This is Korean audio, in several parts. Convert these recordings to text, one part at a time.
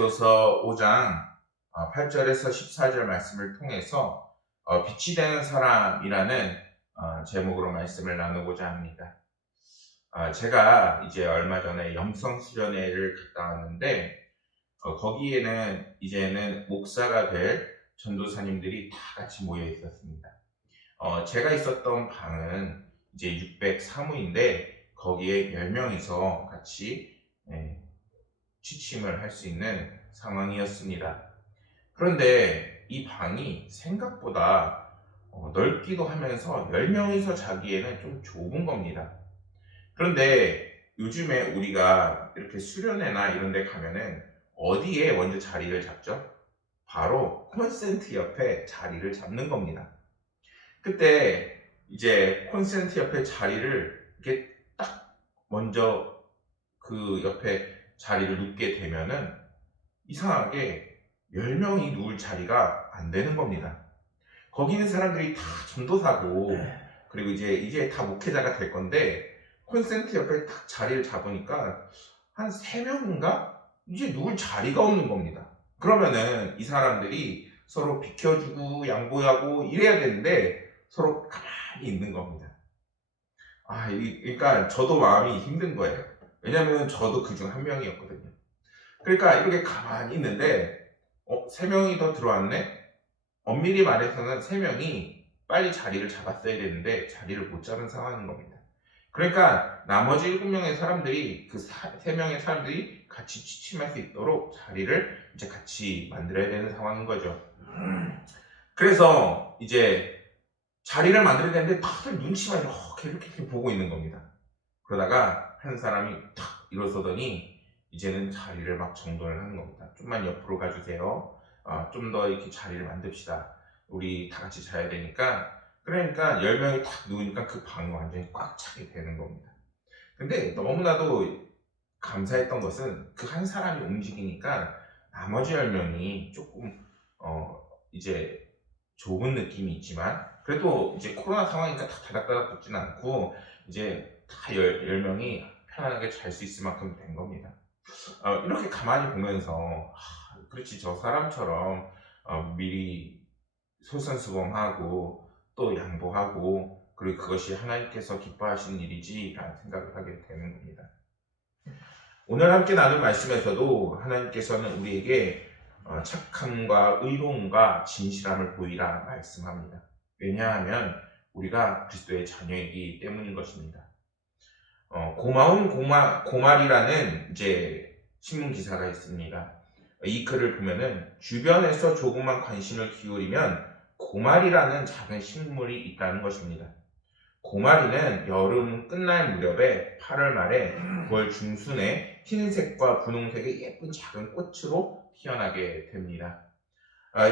에베소서 5장 8절에서 14절 말씀을 통해서 빛이 되는 사람이라는 제목으로 말씀을 나누고자 합니다. 제가 이제 얼마 전에 영성수련회를 갔다 왔는데 거기에는 이제는 목사가 될 전도사님들이 다 같이 모여 있었습니다. 제가 있었던 방은 이제 603호인데 거기에 10명이서 같이 취침을 할 수 있는 상황이었습니다. 그런데 이 방이 생각보다 넓기도 하면서 10명이서 자기에는 좀 좁은 겁니다. 그런데 요즘에 우리가 이렇게 수련회나 이런 데 가면은 어디에 먼저 자리를 잡죠? 바로 콘센트 옆에 자리를 잡는 겁니다. 그때 이제 콘센트 옆에 자리를 이렇게 딱 먼저 그 옆에 자리를 눕게 되면은 이상하게 10명이 누울 자리가 안 되는 겁니다. 거기 있는 사람들이 다 전도사고 그리고 이제 다 목회자가 될 건데 콘센트 옆에 딱 자리를 잡으니까 한 3명인가? 이제 누울 자리가 없는 겁니다. 그러면은 이 사람들이 서로 비켜주고 양보하고 이래야 되는데 서로 가만히 있는 겁니다. 그러니까 저도 마음이 힘든 거예요. 왜냐면 저도 그중 한 명이었거든요. 그러니까 이렇게 가만히 있는데 3명이 더 들어왔네? 엄밀히 말해서는 3명이 빨리 자리를 잡았어야 되는데 자리를 못 잡은 상황인 겁니다. 그러니까 나머지 7명의 사람들이 그 3명의 사람들이 같이 취침할 수 있도록 자리를 이제 같이 만들어야 되는 상황인 거죠. 그래서 이제 자리를 만들어야 되는데 다들 눈치만 이렇게 보고 있는 겁니다. 그러다가 한 사람이 탁 일어서더니 이제는 자리를 막 정돈을 하는 겁니다. 좀만 옆으로 가주세요. 좀 더 이렇게 자리를 만듭시다. 우리 다 같이 자야 되니까. 그러니까 10명이 탁 누우니까 그 방이 완전히 꽉 차게 되는 겁니다. 근데 너무나도 감사했던 것은 그 한 사람이 움직이니까 나머지 10명이 조금 이제 좁은 느낌이 있지만 그래도 이제 코로나 상황이니까 다 다닥다닥 붙지는 않고 이제 다 10명이 편안하게 잘 수 있을 만큼 된 겁니다. 이렇게 가만히 보면서 그렇지 저 사람처럼 미리 솔선수범하고 또 양보하고 그리고 그것이 하나님께서 기뻐하시는 일이지 라는 생각을 하게 되는 겁니다. 오늘 함께 나눌 말씀에서도 하나님께서는 우리에게 착함과 의로움과 진실함을 보이라 말씀합니다. 왜냐하면 우리가 그리스도의 자녀이기 때문인 것입니다. 고마운 고말이라는 이제 신문 기사가 있습니다. 이 글을 보면은 주변에서 조금만 관심을 기울이면 고말이라는 작은 식물이 있다는 것입니다. 고마리는 여름 끝날 무렵에 8월 말에 9월 중순에 흰색과 분홍색의 예쁜 작은 꽃으로 피어나게 됩니다.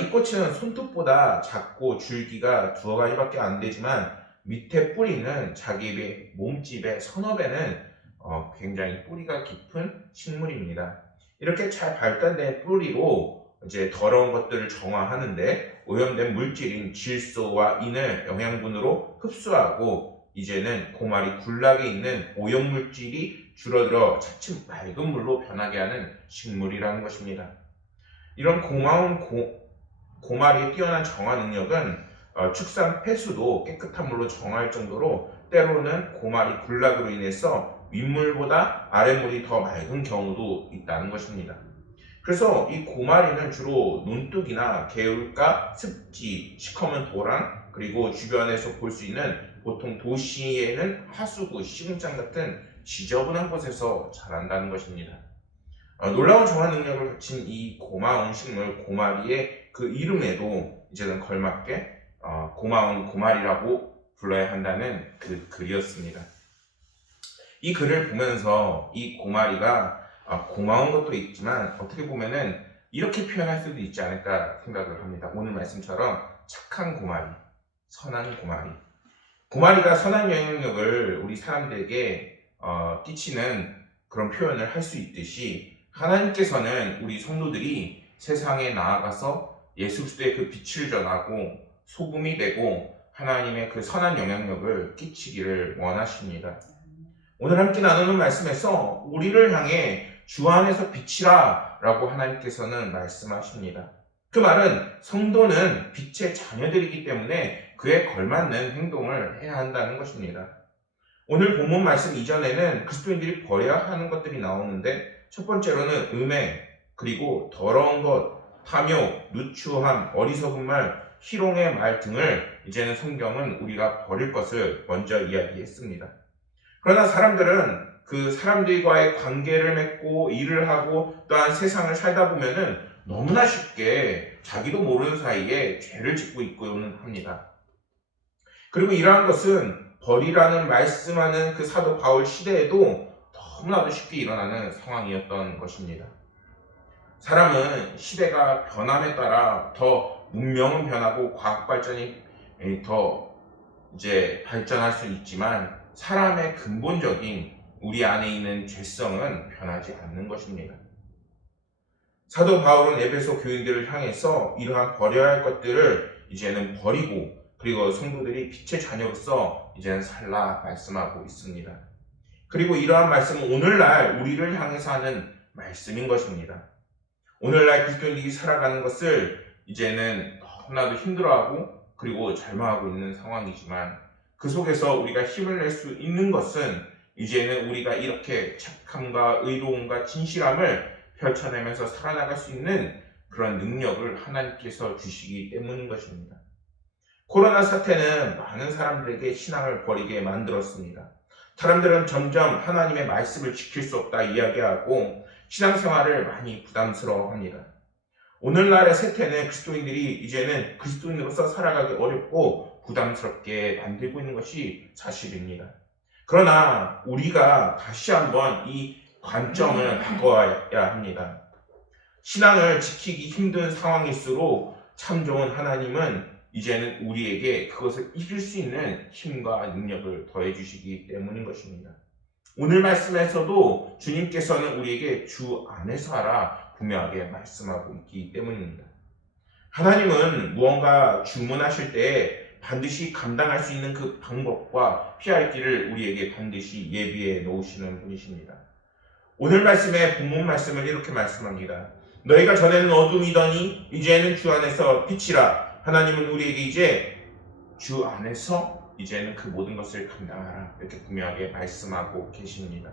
이 꽃은 손톱보다 작고 줄기가 2가지밖에 안 되지만 밑에 뿌리는 자기 몸집의 서너 배는 굉장히 뿌리가 깊은 식물입니다. 이렇게 잘 발달된 뿌리로 이제 더러운 것들을 정화하는데 오염된 물질인 질소와 인을 영양분으로 흡수하고 이제는 고말이 군락에 있는 오염물질이 줄어들어 차츰 맑은 물로 변하게 하는 식물이라는 것입니다. 이런 고마운 고말이 뛰어난 정화 능력은 축산 폐수도 깨끗한 물로 정화할 정도로 때로는 고말이 군락으로 인해서 윗물보다 아랫물이 더 맑은 경우도 있다는 것입니다. 그래서 이 고마리는 주로 논둑이나 개울가, 습지, 시커먼 도랑 그리고 주변에서 볼 수 있는 보통 도시에는 하수구, 시궁창 같은 지저분한 곳에서 자란다는 것입니다. 놀라운 정화 능력을 갖춘 이 고마운 식물 고마리의 그 이름에도 이제는 걸맞게 고마운 고마리라고 불러야 한다는 그 글이었습니다. 이 글을 보면서 이 고마리가 고마운 것도 있지만 어떻게 보면은 이렇게 표현할 수도 있지 않을까 생각을 합니다. 오늘 말씀처럼 착한 고마리, 선한 고마리. 고마리가 선한 영향력을 우리 사람들에게 끼치는 그런 표현을 할 수 있듯이 하나님께서는 우리 성도들이 세상에 나아가서 예수 그리스도의 그 빛을 전하고 소금이 되고 하나님의 그 선한 영향력을 끼치기를 원하십니다. 오늘 함께 나누는 말씀에서 우리를 향해 주 안에서 빛이라 라고 하나님께서는 말씀하십니다. 그 말은 성도는 빛의 자녀들이기 때문에 그에 걸맞는 행동을 해야 한다는 것입니다. 오늘 본문 말씀 이전에는 그리스도인들이 버려야 하는 것들이 나오는데, 첫 번째로는 음행, 그리고 더러운 것, 탐욕, 누추함, 어리석은 말, 희롱의 말 등을 이제는 성경은 우리가 버릴 것을 먼저 이야기했습니다. 그러나 사람들은 그 사람들과의 관계를 맺고 일을 하고 또한 세상을 살다 보면은 너무나 쉽게 자기도 모르는 사이에 죄를 짓고 있고는 합니다. 그리고 이러한 것은 버리라는 말씀하는 그 사도 바울 시대에도 너무나도 쉽게 일어나는 상황이었던 것입니다. 사람은 시대가 변함에 따라 더 문명은 변하고 과학 발전이 더 발전할 수 있지만 사람의 근본적인 우리 안에 있는 죄성은 변하지 않는 것입니다. 사도 바울은 에베소 교인들을 향해서 이러한 버려야 할 것들을 이제는 버리고, 그리고 성도들이 빛의 자녀로서 이제는 살라 말씀하고 있습니다. 그리고 이러한 말씀은 오늘날 우리를 향해서 하는 말씀인 것입니다. 오늘날 그리스도인들이 살아가는 것을 이제는 너무나도 힘들어하고 그리고 절망하고 있는 상황이지만, 그 속에서 우리가 힘을 낼 수 있는 것은 이제는 우리가 이렇게 착함과 의로움과 진실함을 펼쳐내면서 살아나갈 수 있는 그런 능력을 하나님께서 주시기 때문인 것입니다. 코로나 사태는 많은 사람들에게 신앙을 버리게 만들었습니다. 사람들은 점점 하나님의 말씀을 지킬 수 없다 이야기하고 신앙생활을 많이 부담스러워합니다. 오늘날의 세태는 그리스도인들이 이제는 그리스도인으로서 살아가기 어렵고 부담스럽게 만들고 있는 것이 사실입니다. 그러나 우리가 다시 한번 이 관점을 바꿔야 합니다. 신앙을 지키기 힘든 상황일수록 참 좋은 하나님은 이제는 우리에게 그것을 이길 수 있는 힘과 능력을 더해 주시기 때문인 것입니다. 오늘 말씀에서도 주님께서는 우리에게 주 안에서 하라 분명하게 말씀하고 있기 때문입니다. 하나님은 무언가 주문하실 때 반드시 감당할 수 있는 그 방법과 피할 길을 우리에게 반드시 예비해 놓으시는 분이십니다. 오늘 말씀의 본문 말씀은 이렇게 말씀합니다. 너희가 전에는 어둠이더니 이제는 주 안에서 빛이라. 하나님은 우리에게 이제 주 안에서 이제는 그 모든 것을 감당하라, 이렇게 분명하게 말씀하고 계십니다.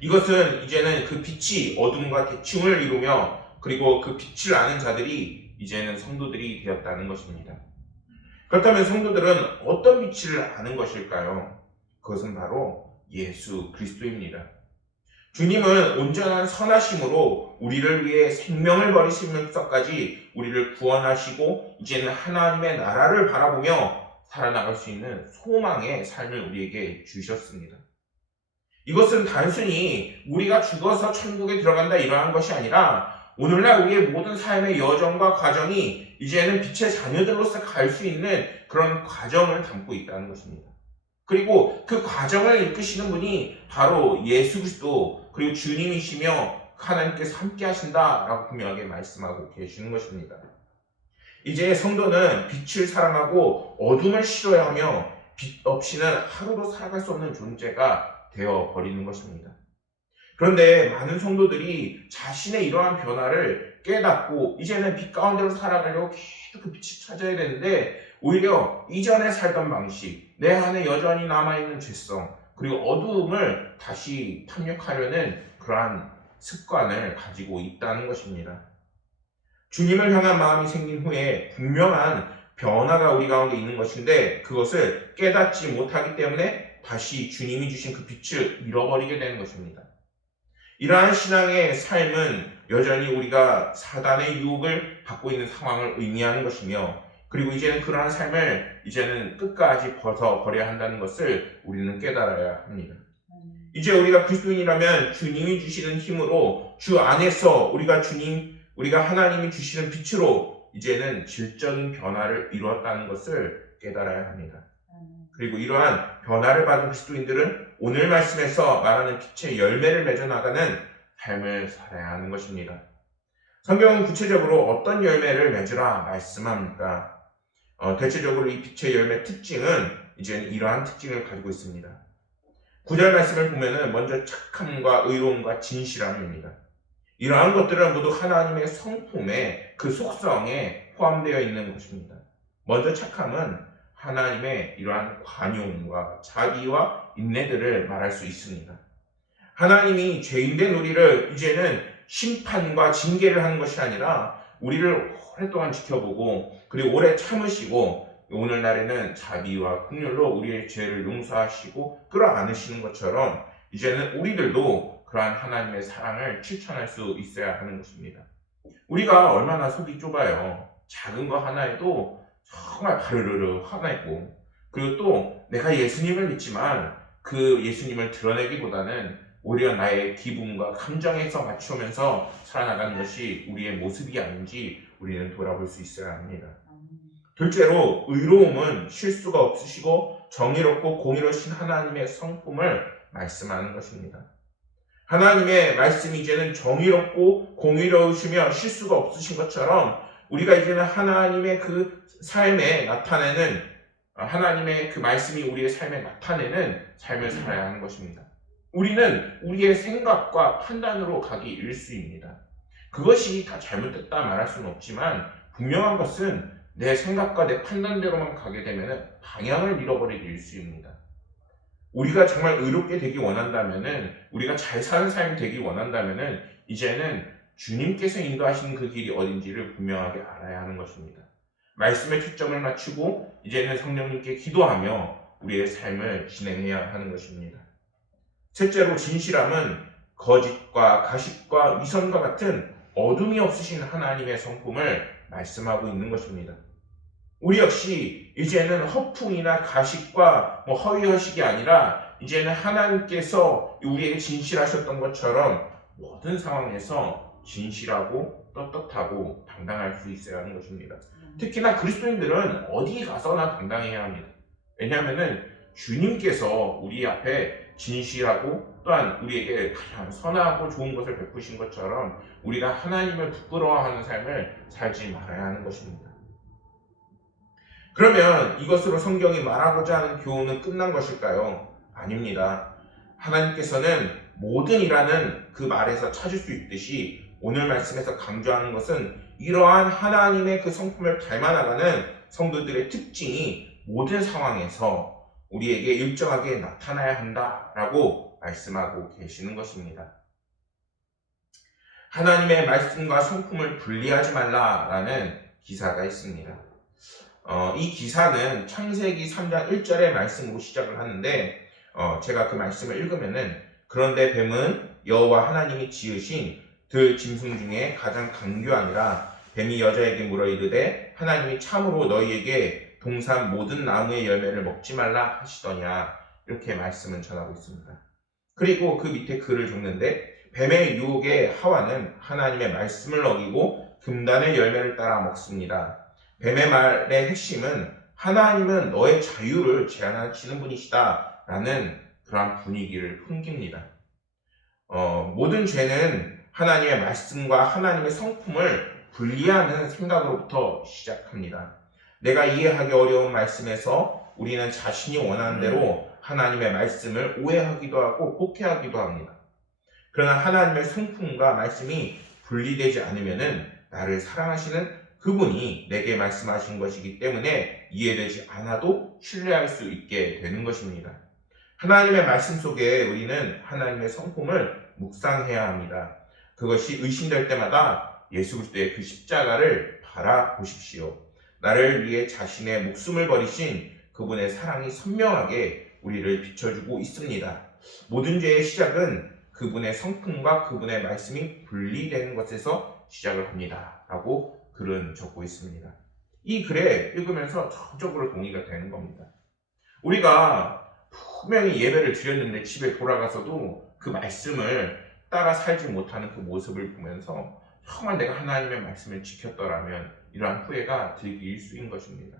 이것은 이제는 그 빛이 어둠과 대칭을 이루며 그리고 그 빛을 아는 자들이 이제는 성도들이 되었다는 것입니다. 그렇다면 성도들은 어떤 빛을 아는 것일까요? 그것은 바로 예수 그리스도입니다. 주님은 온전한 선하심으로 우리를 위해 생명을 버리시면서까지 우리를 구원하시고 이제는 하나님의 나라를 바라보며 살아나갈 수 있는 소망의 삶을 우리에게 주셨습니다. 이것은 단순히 우리가 죽어서 천국에 들어간다 이러한 것이 아니라 오늘날 우리의 모든 삶의 여정과 과정이 이제는 빛의 자녀들로서 갈 수 있는 그런 과정을 담고 있다는 것입니다. 그리고 그 과정을 이끄시는 분이 바로 예수 그리스도 그리고 주님이시며 하나님께서 함께 하신다라고 분명하게 말씀하고 계시는 것입니다. 이제 성도는 빛을 사랑하고 어둠을 싫어하며 빛 없이는 하루도 살아갈 수 없는 존재가 되어버리는 것입니다. 그런데 많은 성도들이 자신의 이러한 변화를 깨닫고 이제는 빛 가운데로 살아가려고 계속 그 빛을 찾아야 되는데 오히려 이전에 살던 방식, 내 안에 여전히 남아있는 죄성, 그리고 어두움을 다시 탐욕하려는 그러한 습관을 가지고 있다는 것입니다. 주님을 향한 마음이 생긴 후에 분명한 변화가 우리 가운데 있는 것인데 그것을 깨닫지 못하기 때문에 다시 주님이 주신 그 빛을 잃어버리게 되는 것입니다. 이러한 신앙의 삶은 여전히 우리가 사단의 유혹을 받고 있는 상황을 의미하는 것이며 그리고 이제는 그러한 삶을 이제는 끝까지 벗어버려야 한다는 것을 우리는 깨달아야 합니다. 이제 우리가 그리스도인이라면 주님이 주시는 힘으로 주 안에서 우리가 하나님이 주시는 빛으로 이제는 질적인 변화를 이루었다는 것을 깨달아야 합니다. 그리고 이러한 변화를 받은 그리스도인들은 오늘 말씀에서 말하는 빛의 열매를 맺어 나가는 삶을 살아야 하는 것입니다. 성경은 구체적으로 어떤 열매를 맺으라 말씀합니까? 대체적으로 이 빛의 열매 특징은 이제는 이러한 특징을 가지고 있습니다. 9절 말씀을 보면은 먼저 착함과 의로움과 진실함입니다. 이러한 것들은 모두 하나님의 성품의 그 속성에 포함되어 있는 것입니다. 먼저 착함은 하나님의 이러한 관용과 자비와 인내들을 말할 수 있습니다. 하나님이 죄인된 우리를 이제는 심판과 징계를 하는 것이 아니라 우리를 오랫동안 지켜보고 그리고 오래 참으시고 오늘날에는 자비와 긍휼로 우리의 죄를 용서하시고 끌어안으시는 것처럼 이제는 우리들도 그러한 하나님의 사랑을 실천할 수 있어야 하는 것입니다. 우리가 얼마나 속이 좁아요. 작은 거 하나에도 정말 바르르르 화내고, 그리고 또 내가 예수님을 믿지만 그 예수님을 드러내기보다는 오히려 나의 기분과 감정에서 맞추면서 살아나가는 것이 우리의 모습이 아닌지 우리는 돌아볼 수 있어야 합니다. 둘째로 의로움은 실수가 없으시고 정의롭고 공의로우신 하나님의 성품을 말씀하는 것입니다. 하나님의 말씀이 이제는 정의롭고 공의로우시며 실수가 없으신 것처럼 우리가 이제는 하나님의 그 삶에 나타내는, 하나님의 그 말씀이 우리의 삶에 나타내는 삶을 살아야 하는 것입니다. 우리는 우리의 생각과 판단으로 가기 일쑤입니다. 그것이 다 잘못됐다 말할 수는 없지만 분명한 것은 내 생각과 내 판단대로만 가게 되면 방향을 잃어버리기 일쑤입니다. 우리가 정말 의롭게 되기 원한다면은, 우리가 잘 사는 삶이 되기 원한다면은 이제는 주님께서 인도하시는 그 길이 어딘지를 분명하게 알아야 하는 것입니다. 말씀에 초점을 맞추고 이제는 성령님께 기도하며 우리의 삶을 진행해야 하는 것입니다. 셋째로 진실함은 거짓과 가십과 위선과 같은 어둠이 없으신 하나님의 성품을 말씀하고 있는 것입니다. 우리 역시 이제는 허풍이나 가식과 허위허식이 아니라 이제는 하나님께서 우리에게 진실하셨던 것처럼 모든 상황에서 진실하고 떳떳하고 당당할 수 있어야 하는 것입니다. 특히나 그리스도인들은 어디 가서나 당당해야 합니다. 왜냐하면 주님께서 우리 앞에 진실하고 또한 우리에게 가장 선하고 좋은 것을 베푸신 것처럼 우리가 하나님을 부끄러워하는 삶을 살지 말아야 하는 것입니다. 그러면 이것으로 성경이 말하고자 하는 교훈은 끝난 것일까요? 아닙니다. 하나님께서는 모든 이라는 그 말에서 찾을 수 있듯이 오늘 말씀에서 강조하는 것은 이러한 하나님의 그 성품을 닮아나가는 성도들의 특징이 모든 상황에서 우리에게 일정하게 나타나야 한다라고 말씀하고 계시는 것입니다. 하나님의 말씀과 성품을 분리하지 말라라는 기사가 있습니다. 이 기사는 창세기 3장 1절의 말씀으로 시작을 하는데 제가 그 말씀을 읽으면은 그런데 뱀은 여호와 하나님이 지으신 들 짐승 중에 가장 강교하니라. 뱀이 여자에게 물어 이르되 하나님이 참으로 너희에게 동산 모든 나무의 열매를 먹지 말라 하시더냐. 이렇게 말씀을 전하고 있습니다. 그리고 그 밑에 글을 줬는데 뱀의 유혹에 하와는 하나님의 말씀을 어기고 금단의 열매를 따라 먹습니다. 뱀의 말의 핵심은 하나님은 너의 자유를 제한하시는 분이시다 라는 그러한 분위기를 풍깁니다. 모든 죄는 하나님의 말씀과 하나님의 성품을 분리하는 생각으로부터 시작합니다. 내가 이해하기 어려운 말씀에서 우리는 자신이 원하는 대로 하나님의 말씀을 오해하기도 하고 곡해하기도 합니다. 그러나 하나님의 성품과 말씀이 분리되지 않으면 나를 사랑하시는 그분이 내게 말씀하신 것이기 때문에 이해되지 않아도 신뢰할 수 있게 되는 것입니다. 하나님의 말씀 속에 우리는 하나님의 성품을 묵상해야 합니다. 그것이 의심될 때마다 예수 그리스도의 그 십자가를 바라보십시오. 나를 위해 자신의 목숨을 버리신 그분의 사랑이 선명하게 우리를 비춰주고 있습니다. 모든 죄의 시작은 그분의 성품과 그분의 말씀이 분리되는 것에서 시작을 합니다. 라고 글은 적고 있습니다. 이 글에 읽으면서 전적으로 동의가 되는 겁니다. 우리가 분명히 예배를 드렸는데 집에 돌아가서도 그 말씀을 따라 살지 못하는 그 모습을 보면서 정말 내가 하나님의 말씀을 지켰더라면 이러한 후회가 들기 일쑤인 것입니다.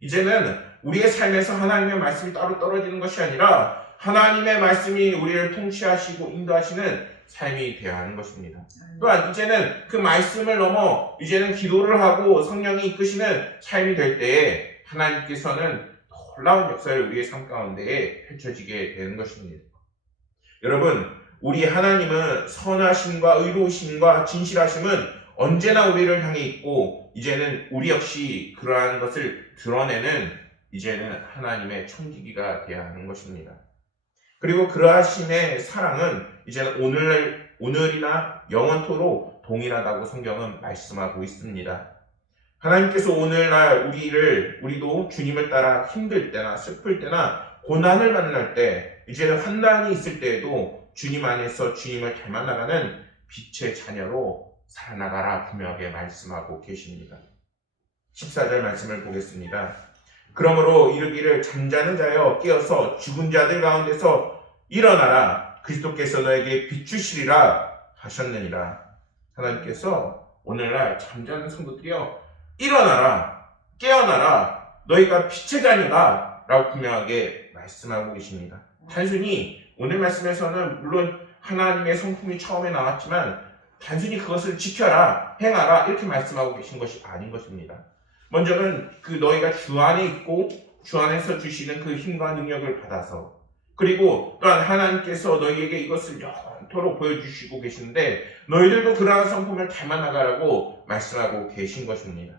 이제는 우리의 삶에서 하나님의 말씀이 따로 떨어지는 것이 아니라 하나님의 말씀이 우리를 통치하시고 인도하시는 삶이 되어야 하는 것입니다. 또한 이제는 그 말씀을 넘어 이제는 기도를 하고 성령이 이끄시는 삶이 될 때에 하나님께서는 놀라운 역사를 우리의 삶 가운데에 펼쳐지게 되는 것입니다. 여러분, 우리 하나님은 선하심과 의로우심과 진실하심은 언제나 우리를 향해 있고 이제는 우리 역시 그러한 것을 드러내는 이제는 하나님의 청지기가 되어야 하는 것입니다. 그리고 그러하심의 사랑은 이제는 오늘이나 영원토록 동일하다고 성경은 말씀하고 있습니다. 하나님께서 오늘날 우리도 주님을 따라 힘들 때나 슬플 때나 고난을 만날 때 이제는 환난이 있을 때에도 주님 안에서 주님을 닮아나가는 빛의 자녀로 살아나가라 분명하게 말씀하고 계십니다. 14절 말씀을 보겠습니다. 그러므로 이르기를 잠자는 자여 깨어서 죽은 자들 가운데서 일어나라 그리스도께서 너에게 비추시리라 하셨느니라. 하나님께서 오늘날 잠자는 성도들이여 일어나라 깨어나라 너희가 빛의 자녀다 라고 분명하게 말씀하고 계십니다. 단순히 오늘 말씀에서는 물론 하나님의 성품이 처음에 나왔지만 단순히 그것을 지켜라 행하라 이렇게 말씀하고 계신 것이 아닌 것입니다. 먼저는 그 너희가 주 안에 있고 주 안에서 주시는 그 힘과 능력을 받아서 그리고 또한 하나님께서 너희에게 이것을 영원토록 보여주시고 계시는데 너희들도 그러한 성품을 닮아나가라고 말씀하고 계신 것입니다.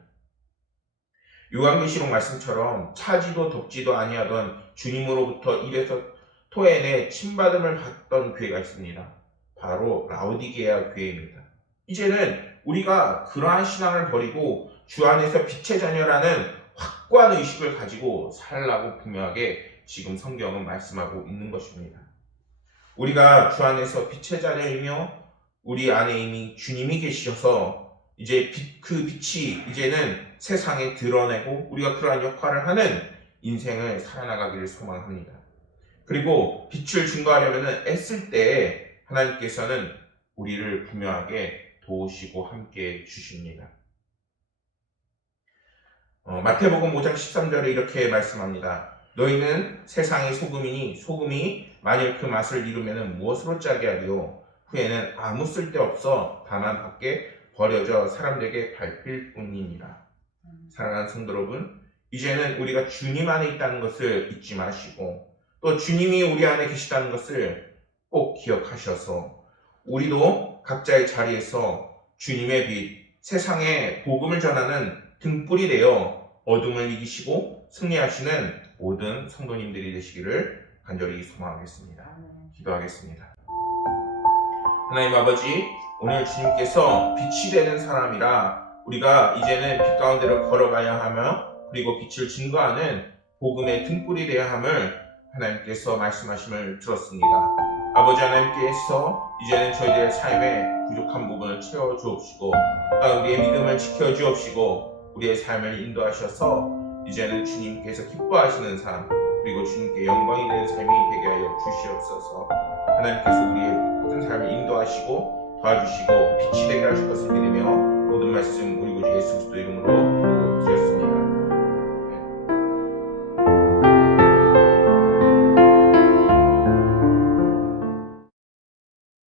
요한계시록 말씀처럼 차지도 덥지도 아니하던 주님으로부터 이래서 토해내 침받음을 받던 교회가 있습니다. 바로 라오디게아 교회입니다. 이제는 우리가 그러한 신앙을 버리고 주 안에서 빛의 자녀라는 확고한 의식을 가지고 살라고 분명하게 지금 성경은 말씀하고 있는 것입니다. 우리가 주 안에서 빛의 자녀이며 우리 안에 이미 주님이 계셔서 이제 그 빛이 이제는 세상에 드러내고 우리가 그러한 역할을 하는 인생을 살아나가기를 소망합니다. 그리고 빛을 증거하려면 애쓸 때에 하나님께서는 우리를 분명하게 도우시고 함께 주십니다. 마태복음 5장 13절에 이렇게 말씀합니다. 너희는 세상의 소금이니 소금이 만일 그 맛을 잃으면 무엇으로 짜게 하리요? 후에는 아무 쓸데없어 다만 밖에 버려져 사람들에게 밟힐 뿐이니라. 사랑하는 성도 여러분, 이제는 우리가 주님 안에 있다는 것을 잊지 마시고 또 주님이 우리 안에 계시다는 것을 꼭 기억하셔서 우리도 각자의 자리에서 주님의 빛, 세상에 복음을 전하는 등불이 되어 어둠을 이기시고 승리하시는 모든 성도님들이 되시기를 간절히 소망하겠습니다. 기도하겠습니다. 하나님 아버지, 오늘 주님께서 빛이 되는 사람이라 우리가 이제는 빛 가운데로 걸어가야 하며 그리고 빛을 증거하는 복음의 등불이 되어야 함을 하나님께서 말씀하심을 들었습니다. 아버지 하나님께서 이제는 저희들의 삶에 부족한 부분을 채워주옵시고 또한 우리의 믿음을 지켜주옵시고 우리의 삶을 인도하셔서 이제는 주님께서 기뻐하시는 삶 그리고 주님께 영광이 되는 삶이 되게 하여 주시옵소서. 하나님께서 우리의 모든 삶을 인도하시고 도와주시고 빛이 되게 하실 것을 믿으며 모든 말씀 우리 구주 예수 그리스도 이름으로